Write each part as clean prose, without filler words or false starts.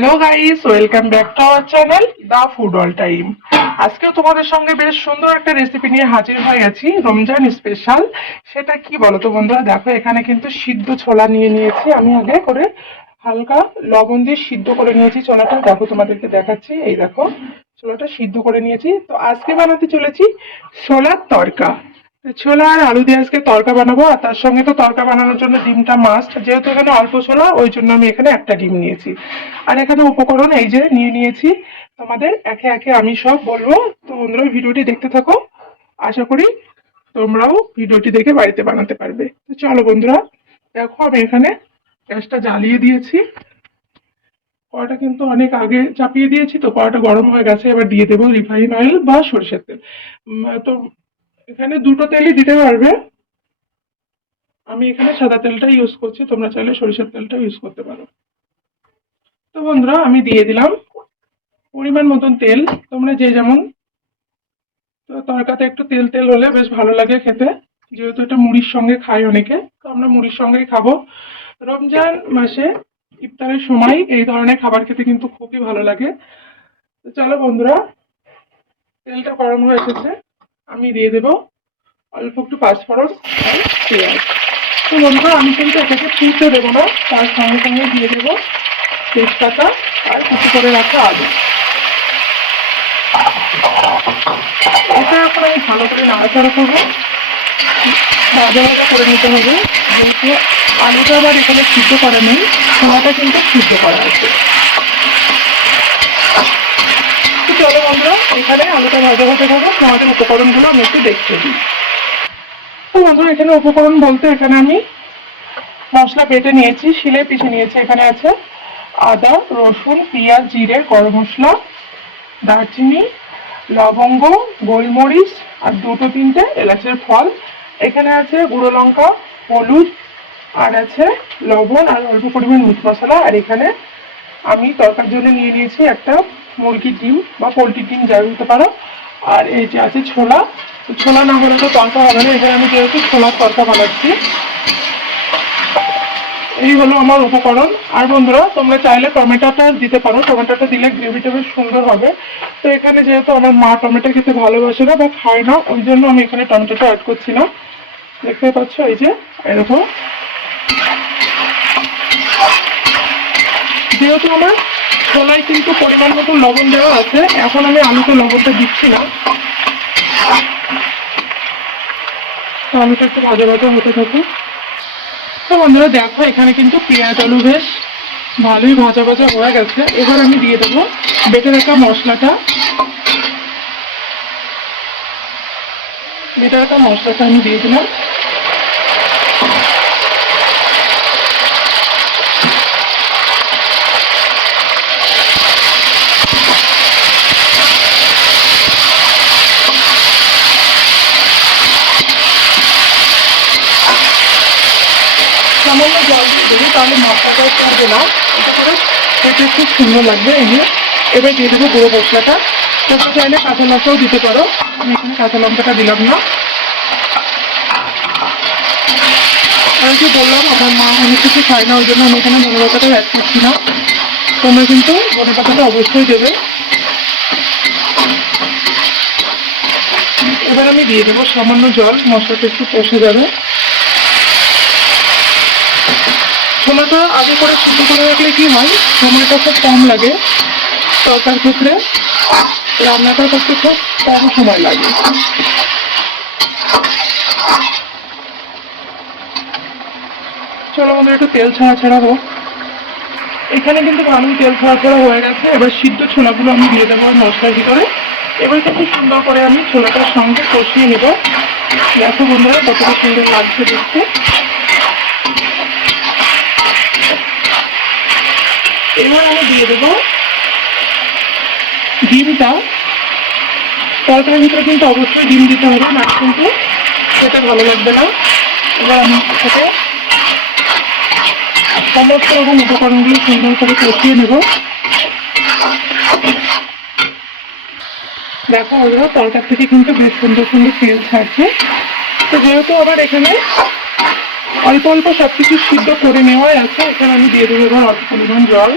Hello guys, welcome back to our channel the food all time. আজকেও তোমাদের সঙ্গে বেশ সুন্দর একটা রেসিপি নিয়ে হাজির হয়ে গেছি, রমজান স্পেশাল। সেটা কি বলো তো বন্ধুরা, দেখো এখানে কিন্তু সিদ্ধ ছোলা নিয়ে নিয়েছি আমি আগে করে, হালকা লবণ দিয়ে সিদ্ধ করে নিয়েছি ছোলাটা। দেখো তোমাদেরকে দেখাচ্ছি, এই দেখো ছোলাটা সিদ্ধ করে নিয়েছি। তো আজকে বানাতে চলেছি ছোলার তড়কা। তো ছোলা আর আলু দিয়ে আজকে তড়কা বানাবো, আর তার সঙ্গে তো তড়কা বানানোর জন্য ডিমটা মাস্ট। যেহেতু এখানে অল্প ছোলা, ওই জন্য আমি এখানে একটা ডিম নিয়েছি। আর এখানে উপকরণ এই যে নিয়ে নিয়েছি, তোমাদের একে একে আমি সব বলবো। তো বন্ধুরা ভিডিওটি দেখতে থাকো, আশা করি তোমরাও ভিডিওটি দেখে বাড়িতে বানাতে পারবে। তো চলো বন্ধুরা, দেখো আমি এখানে গ্যাসটা জ্বালিয়ে দিয়েছি। কড়াটা কিন্তু অনেক আগে চাপিয়ে দিয়েছি, তো কড়াটা গরম হয়ে গেছে। এবার দিয়ে দেবো রিফাইন অয়েল বা সরিষার তেল। তো এখানে দুটো তেলই দিতে পারবে। আমি এখানে সাদা তেলটা ইউজ করছি, তোমরা চাইলে সরিষার তেলটা ইউজ করতে পারো। তো বন্ধুরা আমি দিয়ে দিলাম পরিমাণ মতন তেল, তোমরা যে যেমন। তো তরকাতে একটু তেল তেল হলে বেশ ভালো লাগে খেতে, যেহেতু এটা মুড়ির সঙ্গে খাই অনেকে, তো আমরা মুড়ির সঙ্গেই খাবো। রমজান মাসে ইফতারের সময় এই ধরনের খাবার খেতে কিন্তু খুবই ভালো লাগে। তো চলো বন্ধুরা, তেলটা গরম হয়ে এসেছে, আমি দিয়ে দেবো অল্প একটু পাঁচফোড়ন আর পেঁয়াজ। তো বন্ধুরা আমি কিন্তু এটাকে ফুটতে দেবো না, তার সঙ্গে সঙ্গে দিয়ে দেবো তেজপাতা আর কুচি করে রাখা আলু। এটা এখন আমি ভালো করে নাড়াচাড়া করবো, ভাজা ভাজা করে নিতে হবে। যেহেতু আলুটা আবার এখানে সিদ্ধ করা নেই, ছোলাটা কিন্তু সিদ্ধ করা আছে। তো চলো বন্ধুরা, এখানে আলুটা ভাজা ভাজা করবো, আমাদের উপকরণগুলো আমি একটু দেখতে দিই। তো বন্ধুরা এখানে উপকরণ বলতে এখানে আমি মশলা বেটে নিয়েছি, শিলে পিষে নিয়েছি। এখানে আছে আদা, রসুন, পেঁয়াজ, জিরে, গরম মশলা, দারচিনি, লবঙ্গ, গোলমরিচ আর দুটো তিনটে এলাচের ফল। এখানে আছে গুঁড়ো লঙ্কা, হলুদ, আর আছে লবণ আর অল্প পরিমাণ মিট মশলা। আর এখানে আমি তরকার জন্য নিয়ে নিয়েছি একটা মুরগির ডিম বা পোলট্রির ডিম, যাই বলতে পারো। আর এই যে আছে ছোলা। ছোলা না হলে তো তরকা হবে না, এখানে আমি যেহেতু ছোলার তরকা বানাচ্ছি। এই হলো আমার উপকরণ। আর বন্ধুরা তোমরা চাইলে টমেটোটা দিতে পারো, টমেটোটা দিলে গ্রেভিটা বেশ সুন্দর হবে। তো এখানে যেহেতু আমার মা টমেটো খেতে ভালোবাসে না বা খায় না, ওই জন্য আমি এখানে টমেটোটা অ্যাড করছি না। দেখতে পাচ্ছ এই যে এরকম। যেহেতু আমার ছোলায় কিন্তু পরিমাণ মতো লবণ দেওয়া আছে, এখন আমি আলুতে লবণটা দিচ্ছি না। আলুটা একটু ভাজা ভাজা হতে থাকে। তো বন্ধুরা দেখো এখানে কিন্তু পেঁয়াজ আলু বেশ ভালোই ভাজা ভাজা হয়ে গেছে। এবার আমি দিয়ে দেবো বেটে রাখা মশলাটা। আমি দিয়ে দিলাম। সামান্য জল দিয়ে দেবো, তাহলে মশলাটাও পড়বে না, এটা করে খেতে খুব সুন্দর লাগবে। এই যে এবার দিয়ে দেবো গুঁড়ো মশলাটা। তোমরা চাইলে কাঁচা লঙ্কাও দিতে পারো, আমি এখানে কাঁচা লঙ্কাটা দিলাম না। আর কি বললাম, আমার মা অনেক কিছু খায় না, ওই জন্য আমি এখানে ধনে পাতাটা অ্যাড করছি না। তোমরা কিন্তু ধনে পাতাটা অবশ্যই দেবে। এবার আমি দিয়ে দেবো সামান্য জল, মশলাটা একটু কষে যাবে। ছোলাটা আগে করে সিদ্ধ করে রাখলে কি হয়, সময়টা খুব কম লাগে তরকার ক্ষেত্রে, রান্নাটা করতে খুব কম সময় লাগে। চলো আমাদের একটু তেল ছাড়া ছাড়া হোক। এখানে কিন্তু ভালোই তেল ছাড়া ছাড়া হয়ে গেছে। এবার সিদ্ধ ছোলাগুলো আমি দিয়ে দেবো মশলার ভিতরে। এবার কিন্তু সুন্দর করে আমি ছোলাটার সঙ্গে কষিয়ে নেব। দেখো বন্ধুরা কতটা সুন্দর লাগছে দেখতে। এবার আমি দিয়ে দেবো ডিমটা। তরকারির ভিতরে কিন্তু অবশ্যই ডিম দিতে হবে, না কিন্তু খেতে ভালো লাগবে না। এবার আমি সাথে সমস্ত রকম উপকরণগুলো সুন্দর করে কষিয়ে নেব। দেখো বন্ধুরা তরকার থেকে কিন্তু বেশ সুন্দর সুন্দর তেল ছাড়ছে। তো যেহেতু আবার এখানে অল্প অল্প সবকিছু সিদ্ধ করে নেওয়াই আছে, এখানে আমি দিয়ে দেবো এবার অল্প পরিমাণ জল।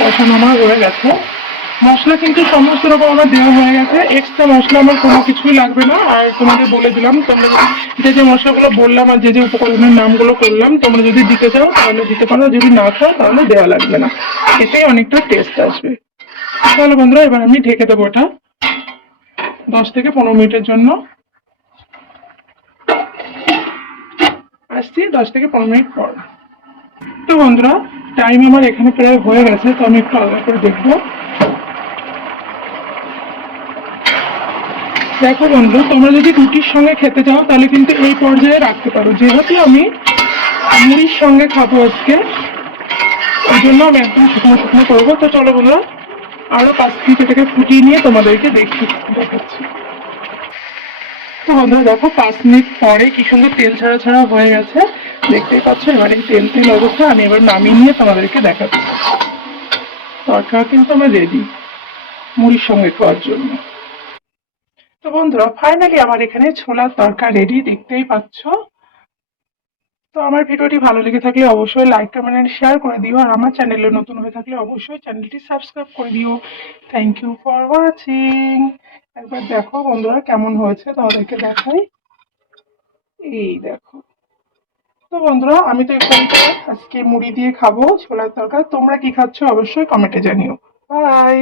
কষানো আমার হয়ে গেছে। মশলা কিন্তু সমস্ত রকম আমার দেওয়া হয়ে গেছে, এক্সট্রা মশলা আমার কোনো কিছুই লাগবে না। আর তোমাদের বলে দিলাম, তোমরা যে যে মশলাগুলো বললাম আর যে যে উপকরণের নামগুলো করলাম, তোমরা যদি দিতে চাও তাহলে দিতে পারো, যদি না চাও তাহলে দেওয়া লাগবে না। এতেই অনেকটা টেস্ট আসবে। তাহলে বন্ধুরা এবার আমি ঢেকে দেবো এটা 10 থেকে 15 মিনিটের জন্য। আসছি 10 থেকে 15 মিনিট পর। তো বন্ধুরা টাইম আমার এখানে প্রায় হয়ে গেছে, তো আমি একটু আলাদা করে দেখবো। দেখো বন্ধু, তোমরা যদি রুটির সঙ্গে খেতে চাও তাহলে কিন্তু এই পর্যায়ে রাখতে পারো। যেহেতু আমি মুড়ির সঙ্গে খাবো আজকে, ওই জন্য আমি একদম শুকনো শুকনো করবো। তো চলো বন্ধুরা আরো 5 মিনিট এটাকে ফুটিয়ে নিয়ে তোমাদেরকে দেখাচ্ছি। তো বন্ধুরা দেখো 5 মিনিট পরে কি সুন্দর তেল ছাড়া ছাড়া হয়ে গেছে, দেখতেই পাচ্ছ। এবার এই তেল তেল অবস্থা আমি এবার নামিয়ে নিয়ে তোমাদেরকে দেখাচ্ছি। তরকারি কিন্তু আমার রেডি মুড়ির সঙ্গে খাওয়ার জন্য। তো বন্ধুরা ফাইনালি আমার এখানে ছোলার তরকা রেডি, দেখতেই পাচ্ছ। তো আমার ভিডিওটি ভালো লেগে থাকলে অবশ্যই লাইক কমেন্ট এন্ড শেয়ার করে দিও, আর আমার চ্যানেলে নতুন হয়ে থাকলে অবশ্যই চ্যানেলটি সাবস্ক্রাইব করে দিও। Thank you for watching. একবার দেখো বন্ধুরা কেমন হয়েছে, তোমাদেরকে দেখাই। এই দেখো। তো বন্ধুরা আমি তো এখানটা আজকে মুড়ি দিয়ে খাবো ছোলার তরকা। তোমরা কি খাচ্ছ অবশ্যই কমেন্টে জানিও। বাই।